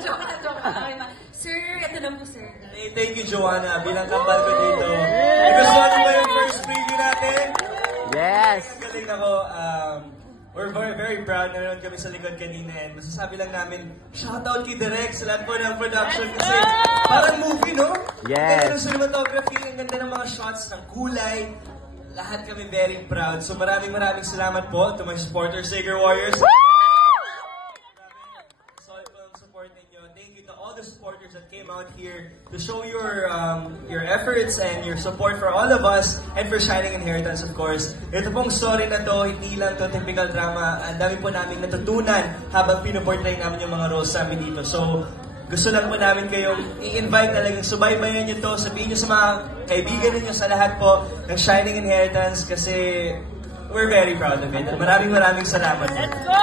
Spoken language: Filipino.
Joke lang. Sir, ito lang po, sir. Thank you, Joanna, bilang kambal ko dito. Nagustuhan mo ba yung first preview natin? Yes! Ang galing ako. We're very, very proud na naman kami sa likod kanina and masasabi lang namin, shoutout kay Direk sa lahat po ng production kasi parang movie, no? Yes! Ang ganda ng cinematography, ang ganda ng mga shots, ng kulay. Lahat kami very proud. So maraming salamat po to my supporters, Sager Warriors. Solid po ang support ninyo. Thank you to all the supporters that came out here to show your efforts and your support for all of us and for Shining Inheritance, of course. Ito pong story na to, hindi lang to typical drama. Ang dami po namin natutunan habang pinoportray namin yung mga roles namin dito. So, gusto lang po namin kayong i-invite talagang subaybayan nyo to, sabihin nyo sa mga kaibigan ninyo sa lahat po ng Shining Inheritance kasi we're very proud of it. Maraming salamat. Let's go!